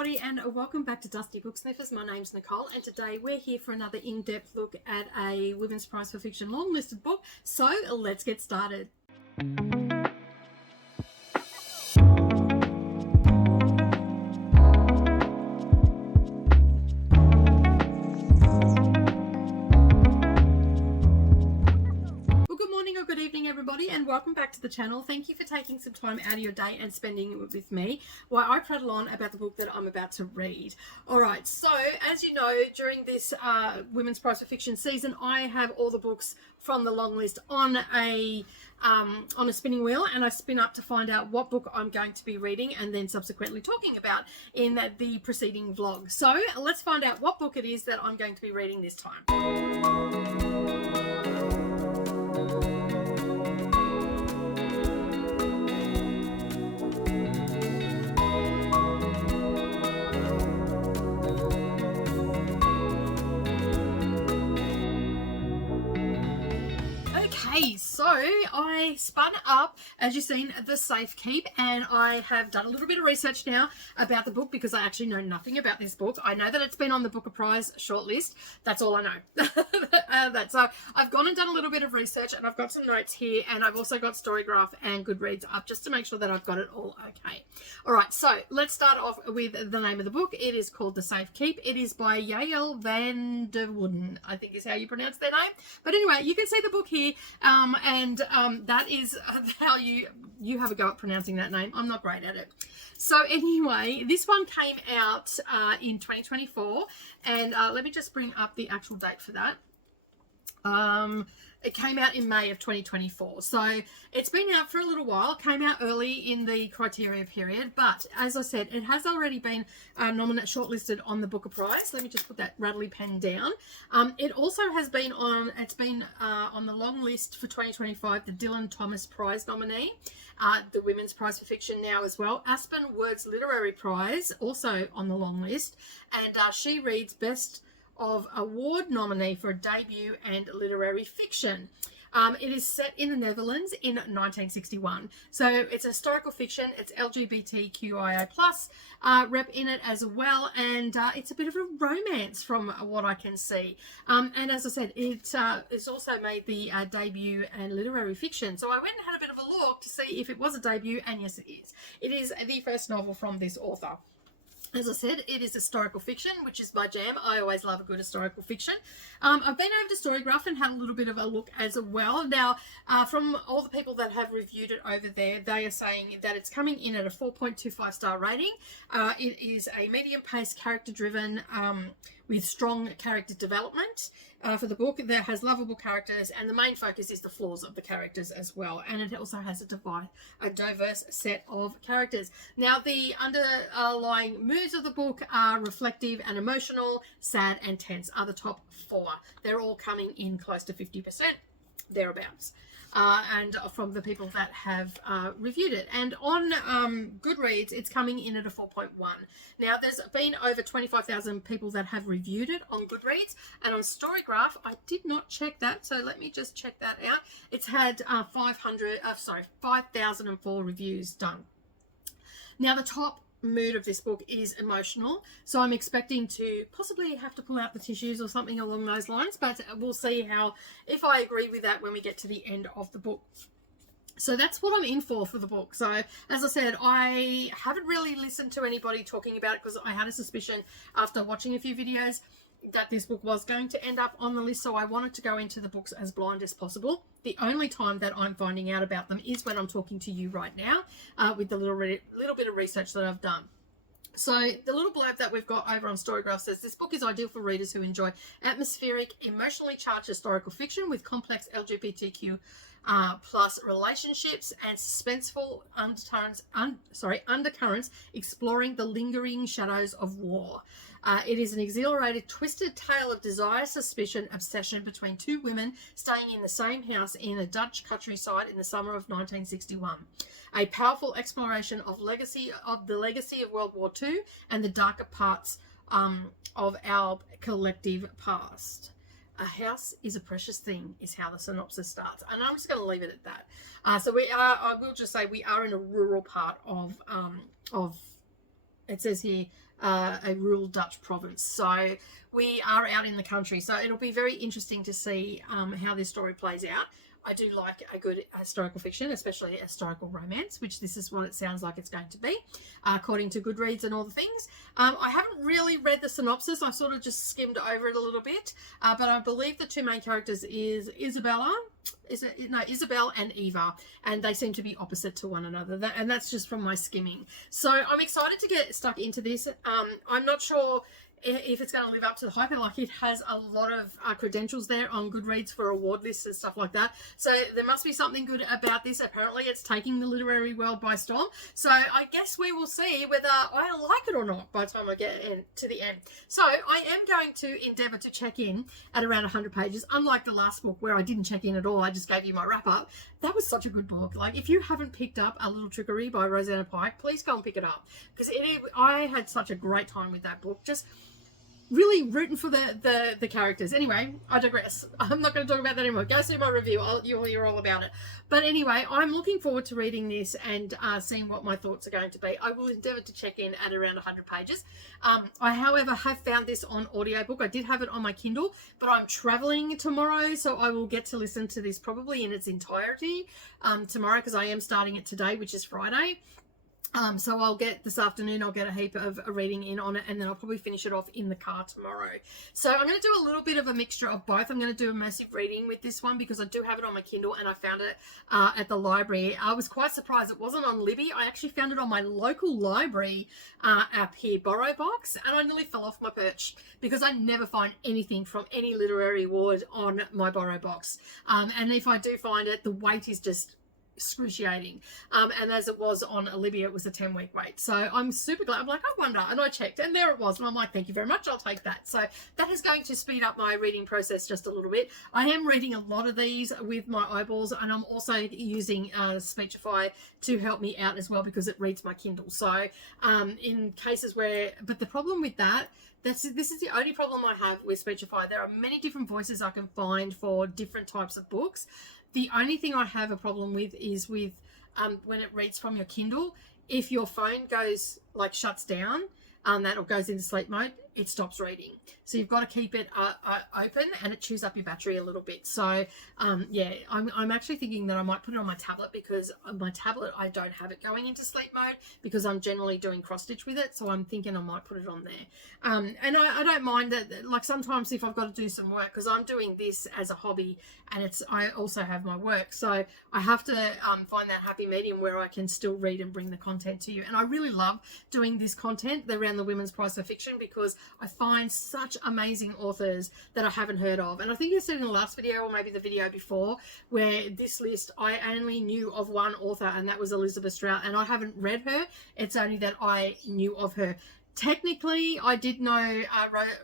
everybody, and welcome back to Dusty Book Sniffers. My name's Nicole, and today we're here for another in-depth look at a Women's Prize for Fiction long-listed book. So let's get started. Good evening, everybody, and welcome back to the channel. Thank you for taking some time out of your day and spending it with me while I prattle on about the book that I'm about to read. Alright, so as you know, during this Women's Prize for Fiction season, I have all the books from the long list on a spinning wheel, and I spin up to find out what book I'm going to be reading and then subsequently talking about in the preceding vlog. So let's find out what book it is that I'm going to be reading this time. So I spun up, as you've seen, the Safekeep, and I have done a little bit of research now about the book because I actually know nothing about this book. I know that it's been on the Booker Prize shortlist. That's all I know. So I've gone and done a little bit of research, and I've got some notes here, and I've also got Storygraph and Goodreads up just to make sure that I've got it all okay. All right, so let's start off with the name of the book. It is called The Safekeep. It is by Yael Van Der Wouden, I think is how you pronounce their name. But anyway, you can see the book here, and that is how you have a go at pronouncing that name. I'm not great at it. So anyway, this one came out in 2024, and let me just bring up the actual date for that. It came out in May of 2024, so it's been out for a little while. It came out early in the criteria period, but as I said, it has already been shortlisted on the Booker Prize. Let me just put that rattly pen down. It also has been on the long list for 2025, the Dylan Thomas Prize nominee, the Women's Prize for Fiction now as well. Aspen Words Literary Prize also on the long list, and She Reads Best of Award nominee for debut and literary fiction. It is set in the Netherlands in 1961. So it's historical fiction. It's LGBTQIA+ rep in it as well, and it's a bit of a romance from what I can see. And as I said, it's also made the debut and literary fiction. So I went and had a bit of a look to see if it was a debut, and yes, it is. It is the first novel from this author. As I said, it is historical fiction, which is my jam. I always love a good historical fiction. I've been over to Storygraph and had a little bit of a look as well. Now, from all the people that have reviewed it over there, they are saying that it's coming in at a 4.25 star rating. It is a medium-paced, character-driven, with strong character development for the book. That has lovable characters, and the main focus is the flaws of the characters as well. And it also has a diverse set of characters. Now, the underlying moods of the book are reflective and emotional, sad and tense are the top 4. They're all coming in close to 50%, thereabouts. And from the people that have reviewed it. And on Goodreads, it's coming in at a 4.1. Now, there's been over 25,000 people that have reviewed it on Goodreads, and on Storygraph, I did not check that, so let me just check that out. It's had 5,004 reviews done. Now, the top mood of this book is emotional, so I'm expecting to possibly have to pull out the tissues or something along those lines, but we'll see if I agree with that when we get to the end of the book. So that's what I'm in for the book. So as I said, I haven't really listened to anybody talking about it because I had a suspicion after watching a few videos that this book was going to end up on the list, so I wanted to go into the books as blind as possible. The only time that I'm finding out about them is when I'm talking to you right now with the little bit of research that I've done. So the little blurb that we've got over on Storygraph says, this book is ideal for readers who enjoy atmospheric, emotionally charged historical fiction with complex LGBTQ plus relationships and suspenseful undercurrents exploring the lingering shadows of war. It is an exhilarated, twisted tale of desire, suspicion, obsession between two women staying in the same house in a Dutch countryside in the summer of 1961. A powerful exploration of the legacy of World War II and the darker parts of our collective past. A house is a precious thing is how the synopsis starts, and I'm just going to leave it at that. So I will just say we are in a rural part of it says here, a rural Dutch province. So we are out in the country. So it'll be very interesting to see how this story plays out. I do like a good historical fiction, especially a historical romance, which this is what it sounds like it's going to be, according to Goodreads and all the things. I haven't really read the synopsis. I sort of just skimmed over it a little bit, but I believe the two main characters is Isabel and Eva, and they seem to be opposite to one another, and that's just from my skimming. So I'm excited to get stuck into this. I'm not sure if it's going to live up to the hype. Like, it has a lot of credentials there on Goodreads for award lists and stuff like that. So there must be something good about this. Apparently it's taking the literary world by storm. So I guess we will see whether I like it or not by the time I get to the end. So I am going to endeavour to check in at around 100 pages, unlike the last book where I didn't check in at all. I just gave you my wrap up. That was such a good book. Like, if you haven't picked up A Little Trickery by Rosanna Pike, please go and pick it up, because I had such a great time with that book. Just really rooting for the characters. Anyway, I digress. I'm not going to talk about that anymore. Go see my review. You'll hear all about it. But anyway, I'm looking forward to reading this and seeing what my thoughts are going to be. I will endeavour to check in at around 100 pages. I, however, have found this on audiobook. I did have it on my Kindle, but I'm travelling tomorrow, so I will get to listen to this probably in its entirety tomorrow, because I am starting it today, which is Friday. So I'll get this afternoon, I'll get a heap of reading in on it, and then I'll probably finish it off in the car tomorrow. So I'm going to do a little bit of a mixture of both. I'm going to do immersive reading with this one because I do have it on my Kindle, and I found it at the library. I was quite surprised it wasn't on Libby. I actually found it on my local library app here, BorrowBox, and I nearly fell off my perch because I never find anything from any literary award on my BorrowBox. And if I do find it, the wait is just excruciating, and as it was on Olivia, it was a 10-week wait. So I'm super glad. I'm like, I wonder, and I checked, and there it was, and I'm like, thank you very much, I'll take that. So that is going to speed up my reading process just a little bit. I am reading a lot of these with my eyeballs, and I'm also using Speechify to help me out as well, because it reads my Kindle. So in cases where, but the problem with that, this is the only problem I have with Speechify. There are many different voices I can find for different types of books. The only thing I have a problem with is with when it reads from your Kindle. If your phone goes, like, shuts down, that or goes into sleep mode, it stops reading. So you've got to keep it open, and it chews up your battery a little bit. So yeah, I'm actually thinking that I might put it on my tablet, because on my tablet I don't have it going into sleep mode, because I'm generally doing cross stitch with it. So I'm thinking I might put it on there. And I don't mind that, like, sometimes if I've got to do some work, because I'm doing this as a hobby, and I also have my work, so I have to find that happy medium where I can still read and bring the content to you. And I really love doing this content around the Women's Prize for Fiction, because I find such amazing authors that I haven't heard of. And I think you said in the last video, or maybe the video before, where this list, I only knew of one author, and that was Elizabeth Strout, and I haven't read her. It's only that I knew of her. Technically, I did know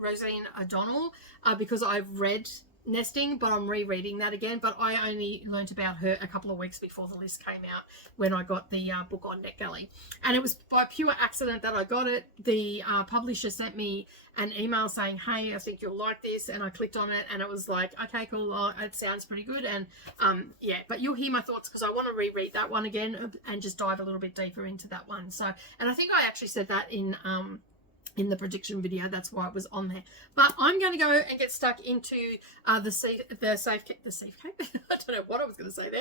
Rosine O'Donnell because I've read Nesting, but I'm rereading that again. But I only learnt about her a couple of weeks before the list came out, when I got the book on NetGalley, and it was by pure accident that I got it. The publisher sent me an email saying, hey, I think you'll like this, and I clicked on it, and it was like, okay, cool, it sounds pretty good. And yeah, but you'll hear my thoughts, because I want to reread that one again and just dive a little bit deeper into that one. So, and I think I actually said that in the prediction video, that's why it was on there. But I'm going to go and get stuck into the Safekeep. I don't know what I was going to say there.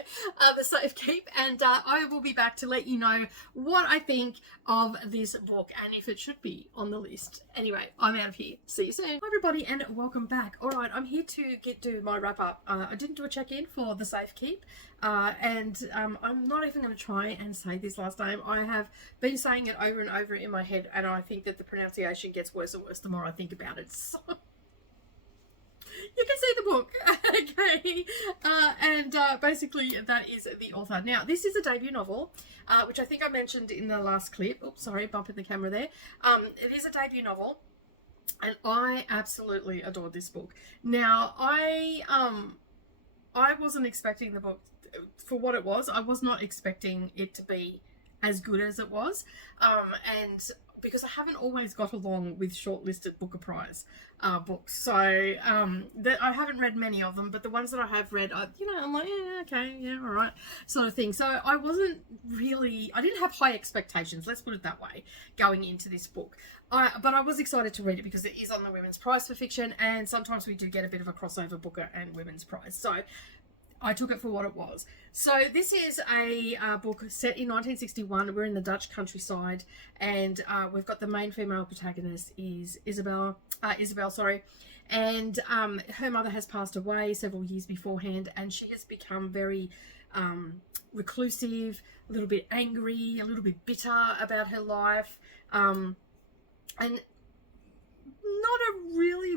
The Safekeep, and I will be back to let you know what I think of this book and if it should be on the list. Anyway, I'm out of here. See you soon. Hi everybody, and welcome back. All right, I'm here to do my wrap up. I didn't do a check-in for the Safekeep. And I'm not even going to try and say this last name. I have been saying it over and over in my head, and I think that the pronunciation gets worse and worse the more I think about it. So you can see the book. Okay. And basically that is the author. Now, this is a debut novel, which I think I mentioned in the last clip. Oops, sorry, bumping the camera there. It is a debut novel, and I absolutely adored this book. Now, I wasn't expecting the book for what it was. I was not expecting it to be as good as it was. And because I haven't always got along with shortlisted Booker Prize books. So I haven't read many of them, but the ones that I have read, I'm like, yeah, okay, yeah, all right, sort of thing. So I didn't have high expectations, let's put it that way, going into this book. But I was excited to read it because it is on the Women's Prize for Fiction, and sometimes we do get a bit of a crossover Booker and Women's Prize. So I took it for what it was. So this is a book set in 1961. We're in the Dutch countryside, and we've got the main female protagonist is Isabel, and her mother has passed away several years beforehand, and she has become very reclusive, a little bit angry, a little bit bitter about her life, and not a really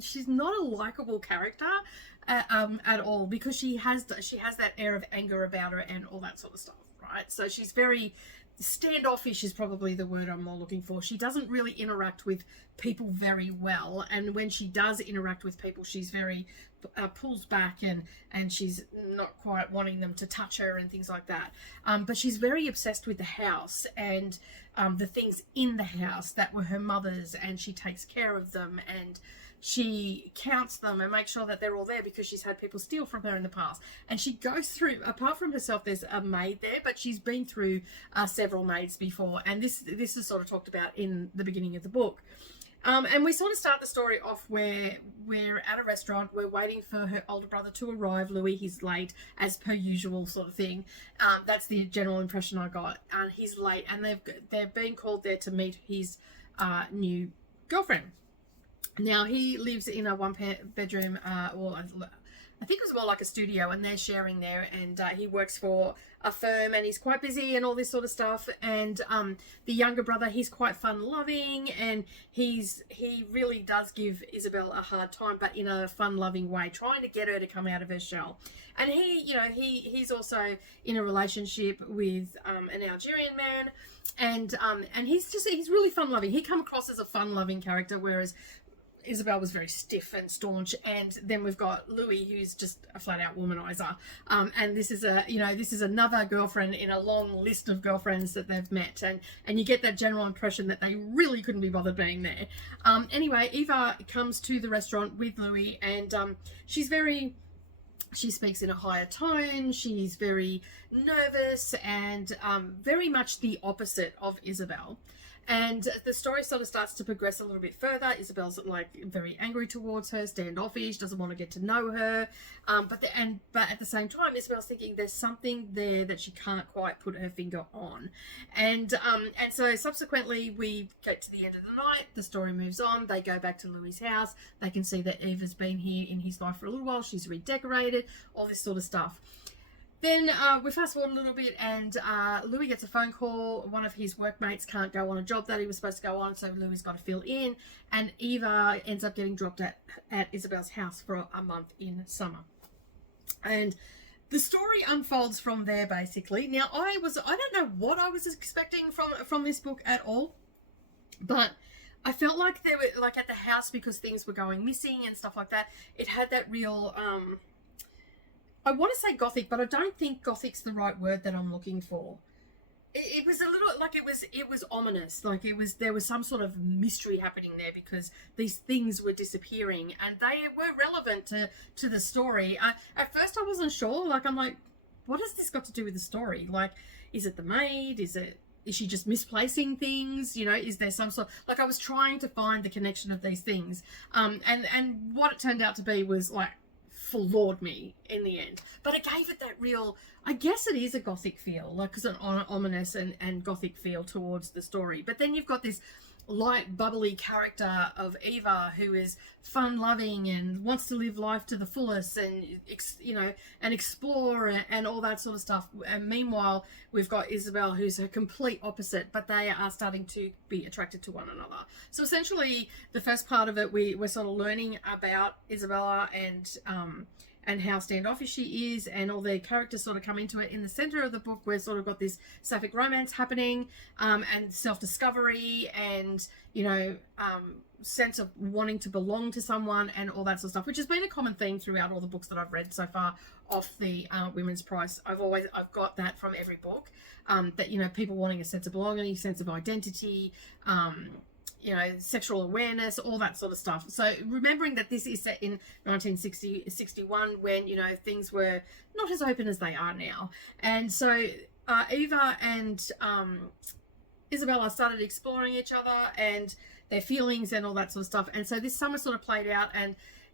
she's not a likable character at all, because she has that air of anger about her and all that sort of stuff, right? So she's very standoffish is probably the word I'm more looking for. She doesn't really interact with people very well, and when she does interact with people, she's very pulls back, and she's not quite wanting them to touch her and things like that. But she's very obsessed with the house and the things in the house that were her mother's, and she takes care of them, and she counts them and makes sure that they're all there, because she's had people steal from her in the past. And she goes through, apart from herself, there's a maid there, but she's been through several maids before, and this is sort of talked about in the beginning of the book. And we sort of start the story off where we're at a restaurant. We're waiting for her older brother to arrive, Louis. He's late, as per usual, sort of thing. That's the general impression I got. And he's late, and they're being called there to meet his new girlfriend. Now, he lives in a one-bedroom, I think it was more like a studio, and they're sharing there, and he works for a firm, and he's quite busy and all this sort of stuff. And the younger brother, he's quite fun-loving, and he really does give Isabel a hard time, but in a fun-loving way, trying to get her to come out of her shell. And he's also in a relationship with an Algerian man, and he's really fun-loving. He come across as a fun-loving character, whereas Isabel was very stiff and staunch. And then we've got Louis, who's just a flat-out womanizer. And this is another girlfriend in a long list of girlfriends that they've met, and you get that general impression that they really couldn't be bothered being there. Anyway, Eva comes to the restaurant with Louis, and she speaks in a higher tone. She's very nervous, and very much the opposite of Isabel. And the story sort of starts to progress a little bit further. Isabel's very angry towards her, standoffish, doesn't want to get to know her. But at the same time, Isabel's thinking there's something there that she can't quite put her finger on. And so subsequently we get to the end of the night. The story moves on. They go back to Louis' house. They can see that Eva's been here in his life for a little while. She's redecorated, all this sort of stuff. Then we fast forward a little bit, and Louis gets a phone call. One of his workmates can't go on a job that he was supposed to go on, so Louis got to fill in, and Eva ends up getting dropped at Isabel's house for a month in summer. And the story unfolds from there, basically. Now, I don't know what I was expecting from this book at all, but I felt like they were at the house, because things were going missing and stuff like that. It had that real I want to say gothic, but I don't think gothic's the right word that I'm looking for. It was a little it was ominous. There was some sort of mystery happening there, because these things were disappearing, and they were relevant to the story. At first I wasn't sure. I'm like, what has this got to do with the story? Is it the maid? Is she just misplacing things? Is there some sort I was trying to find the connection of these things. And what it turned out to be was floored me in the end. But it gave it that real, I guess it is a gothic feel, because an ominous and gothic feel towards the story. But then you've got this light, bubbly character of Eva, who is fun-loving and wants to live life to the fullest, and and explore and all that sort of stuff. And meanwhile, we've got Isabel, who's a complete opposite, but they are starting to be attracted to one another. So essentially, the first part of it, we're sort of learning about Isabella and and how standoffish she is, and all the characters sort of come into it. In the center of the book, we've sort of got this sapphic romance happening, and self-discovery, and sense of wanting to belong to someone and all that sort of stuff, which has been a common theme throughout all the books that I've read so far off the Women's Prize. I've got that from every book, that people wanting a sense of belonging, sense of identity, sexual awareness, all that sort of stuff. So remembering that this is set in 1961 when things were not as open as they are now, and so Eva and Isabella started exploring each other and their feelings and all that sort of stuff. And so this summer sort of played out,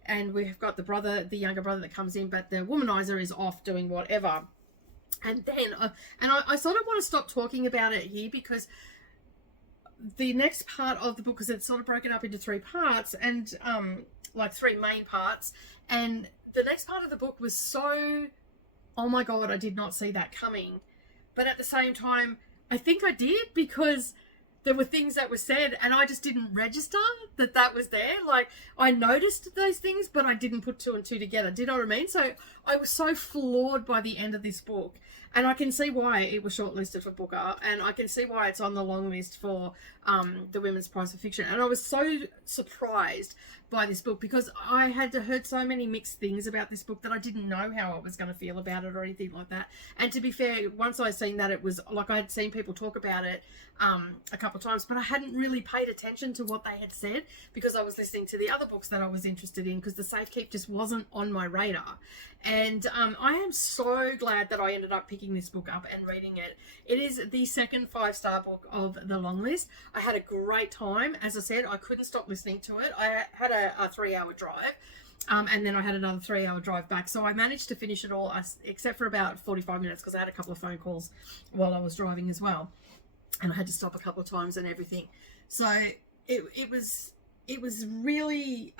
and we've got the younger brother that comes in, but the womanizer is off doing whatever. And then I sort of want to stop talking about it here, because the next part of the book, because it's sort of broken up into 3 parts, and like 3 main parts, and the next part of the book was so, oh my god, I did not see that coming. But at the same time, I think I did, because there were things that were said and I just didn't register that was there. Like, I noticed those things, but I didn't put 2 and 2 together. Do you know what I mean? So I was so floored by the end of this book. And I can see why it was shortlisted for Booker, and I can see why it's on the long list for the Women's Prize for Fiction. And I was so surprised by this book, because I had heard so many mixed things about this book that I didn't know how I was going to feel about it or anything like that. And to be fair, once I seen that, it was like I'd seen people talk about it a couple of times, but I hadn't really paid attention to what they had said, because I was listening to the other books that I was interested in, because the Safekeep just wasn't on my radar. And I am so glad that I ended up picking this book up and reading it. It is the second 5-star book of the long list. I had a great time. As I said, I couldn't stop listening to it. I had a 3-hour drive, and then I had another 3-hour drive back. So I managed to finish it all, except for about 45 minutes, because I had a couple of phone calls while I was driving as well. And I had to stop a couple of times and everything. So it was really,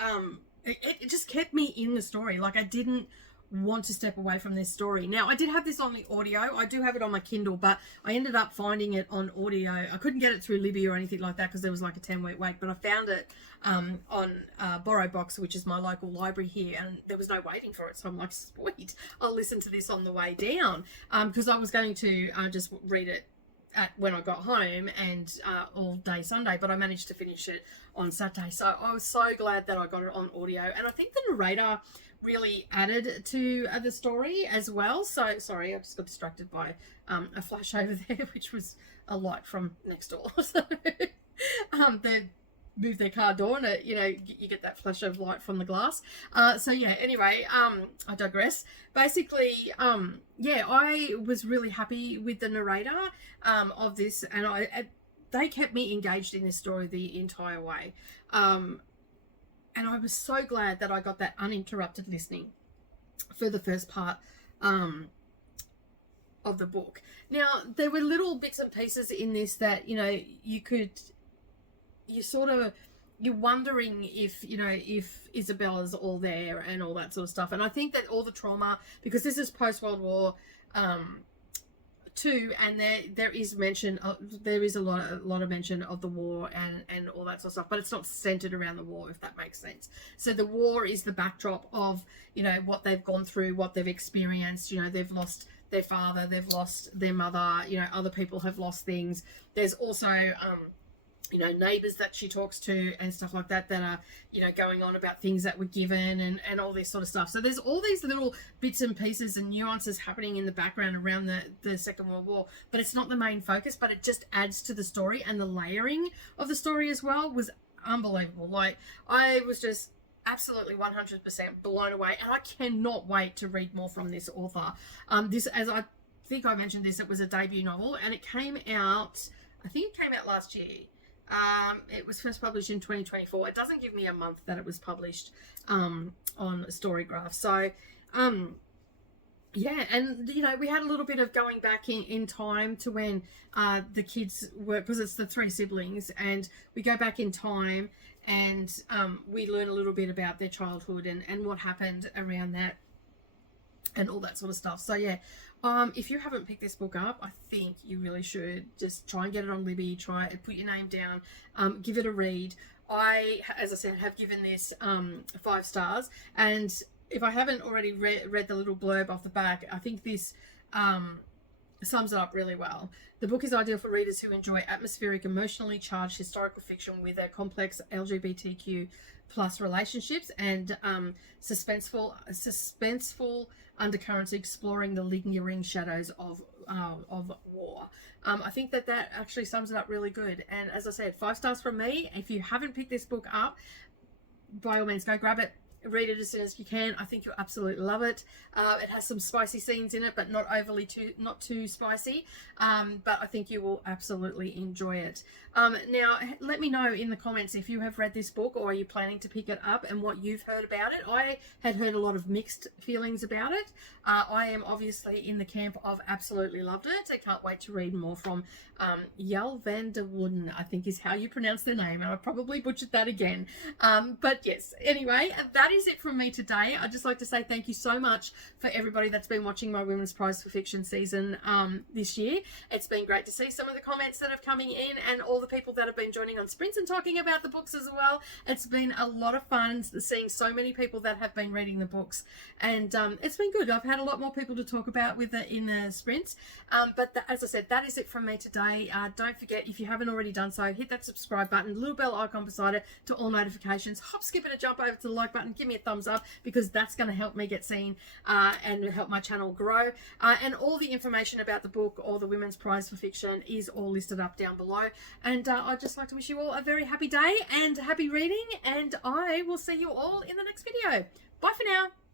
it just kept me in the story. Like, I didn't want to step away from this story. Now, I did have this on the audio. I do have it on my Kindle, but I ended up finding it on audio. I couldn't get it through Libby or anything like that, because there was like a 10-week wait, but I found it on Borrow Box, which is my local library here, and there was no waiting for it. So I'm like, sweet, I'll listen to this on the way down, because I was going to just read it when I got home and all day Sunday, but I managed to finish it on Saturday. So I was so glad that I got it on audio, and I think the narrator really added to the story as well. So sorry, I just got distracted by a flash over there, which was a light from next door. So they moved their car door, and you get that flash of light from the glass. So yeah, anyway, I digress. Basically, yeah, I was really happy with the narrator of this, and they kept me engaged in this story the entire way. And I was so glad that I got that uninterrupted listening for the first part of the book. Now, there were little bits and pieces in this that, you're wondering if Isabella's all there and all that sort of stuff. And I think that all the trauma, because this is post-World War II, and there is mention of, there is a lot of mention of the war and all that sort of stuff, but it's not centered around the war, if that makes sense. So the war is the backdrop of what they've gone through, what they've experienced. They've lost their father, they've lost their mother, other people have lost things. There's also neighbors that she talks to and stuff like that are, going on about things that were given and all this sort of stuff. So there's all these little bits and pieces and nuances happening in the background around the Second World War, but it's not the main focus, but it just adds to the story, and the layering of the story as well was unbelievable. Like, I was just absolutely 100% blown away, and I cannot wait to read more from this author. This, as I think I mentioned this, it was a debut novel, and it came out, I think it came out last year. It was first published in 2024. It doesn't give me a month that it was published on Storygraph. So yeah, and we had a little bit of going back in time to when the kids were, because it's the 3 siblings, and we go back in time and we learn a little bit about their childhood and what happened around that and all that sort of stuff. So yeah, if you haven't picked this book up, I think you really should just try and get it on Libby. Try and put your name down, give it a read. I, as I said, have given this 5 stars, and if I haven't already read the little blurb off the back, I think this sums it up really well. The book is ideal for readers who enjoy atmospheric, emotionally charged historical fiction with a complex LGBTQ plus relationships and suspenseful undercurrents exploring the lingering shadows of war. I think that actually sums it up really good. And as I said, 5 stars from me. If you haven't picked this book up, by all means, go grab it. Read it as soon as you can. I think you'll absolutely love it. It has some spicy scenes in it, but not too spicy. But I think you will absolutely enjoy it. Now, let me know in the comments if you have read this book or are you planning to pick it up and what you've heard about it. I had heard a lot of mixed feelings about it. I am obviously in the camp of absolutely loved it. I can't wait to read more from Yael Van Der Wouden, I think is how you pronounce their name, and I probably butchered that again. But yes, anyway, that is it from me today. I'd just like to say thank you so much for everybody that's been watching my Women's Prize for Fiction season this year. It's been great to see some of the comments that have coming in and all the people that have been joining on sprints and talking about the books as well. It's been a lot of fun seeing so many people that have been reading the books, and it's been good. I've had a lot more people to talk about in the sprints, but as I said, that is it from me today. Don't forget, if you haven't already done so, hit that subscribe button, little bell icon beside it to all notifications. Hop, skip, and a jump over to the like button. Give me a thumbs up because that's going to help me get seen and help my channel grow. And all the information about the book or the Women's Prize for Fiction is all listed up down below. And I'd just like to wish you all a very happy day and happy reading, and I will see you all in the next video. Bye for now.